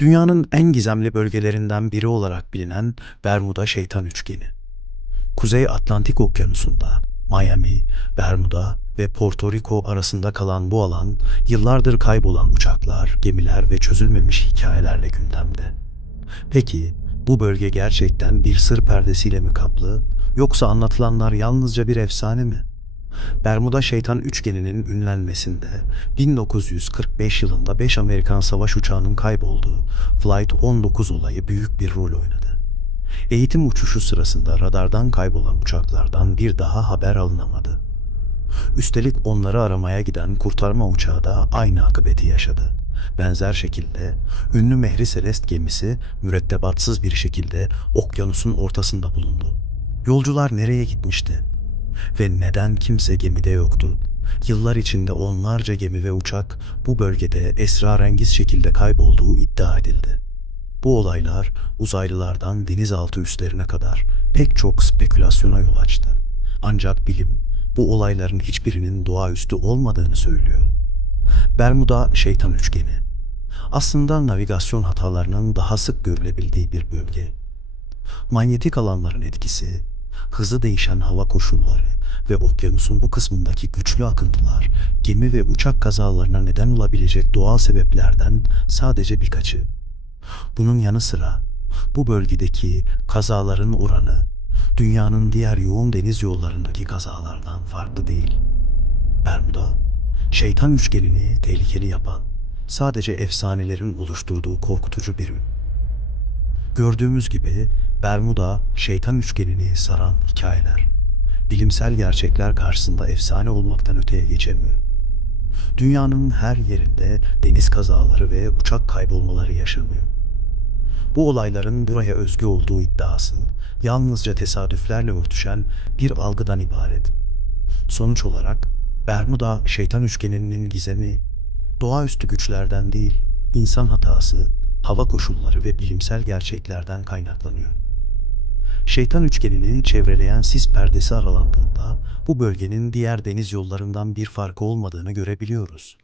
Dünyanın en gizemli bölgelerinden biri olarak bilinen Bermuda Şeytan Üçgeni. Kuzey Atlantik Okyanusu'nda Miami, Bermuda ve Porto Rico arasında kalan bu alan yıllardır kaybolan uçaklar, gemiler ve çözülmemiş hikayelerle gündemde. Peki bu bölge gerçekten bir sır perdesiyle mi kaplı yoksa anlatılanlar yalnızca bir efsane mi? Bermuda Şeytan Üçgeni'nin ünlenmesinde 1945 yılında 5 Amerikan savaş uçağının kaybolduğu Flight 19 olayı büyük bir rol oynadı. Eğitim uçuşu sırasında radardan kaybolan uçaklardan bir daha haber alınamadı. Üstelik onları aramaya giden kurtarma uçağı da aynı akıbeti yaşadı. Benzer şekilde ünlü Mehri Celest gemisi mürettebatsız bir şekilde okyanusun ortasında bulundu. Yolcular nereye gitmişti? Ve neden kimse gemide yoktu? Yıllar içinde onlarca gemi ve uçak bu bölgede esrarengiz şekilde kaybolduğu iddia edildi. Bu olaylar uzaylılardan denizaltı üslerine kadar pek çok spekülasyona yol açtı. Ancak bilim bu olayların hiçbirinin doğaüstü olmadığını söylüyor. Bermuda Şeytan Üçgeni aslında navigasyon hatalarının daha sık görülebildiği bir bölge. Manyetik alanların etkisi, hızlı değişen hava koşulları ve okyanusun bu kısmındaki güçlü akıntılar gemi ve uçak kazalarına neden olabilecek doğal sebeplerden sadece birkaçı. Bunun yanı sıra bu bölgedeki kazaların oranı dünyanın diğer yoğun deniz yollarındaki kazalardan farklı değil. Bermuda, şeytan üçgenini tehlikeli yapan sadece efsanelerin oluşturduğu korkutucu bir ün. Gördüğümüz gibi Bermuda şeytan üçgenini saran hikayeler. Bilimsel gerçekler karşısında efsane olmaktan öteye geçemiyor. Dünyanın her yerinde deniz kazaları ve uçak kaybolmaları yaşanıyor. Bu olayların buraya özgü olduğu iddiası yalnızca tesadüflerle örtüşen bir algıdan ibaret. Sonuç olarak Bermuda şeytan üçgeninin gizemi doğaüstü güçlerden değil, insan hatası, hava koşulları ve bilimsel gerçeklerden kaynaklanıyor. Şeytan üçgenini çevreleyen sis perdesi aralandığında bu bölgenin diğer deniz yollarından bir farkı olmadığını görebiliyoruz.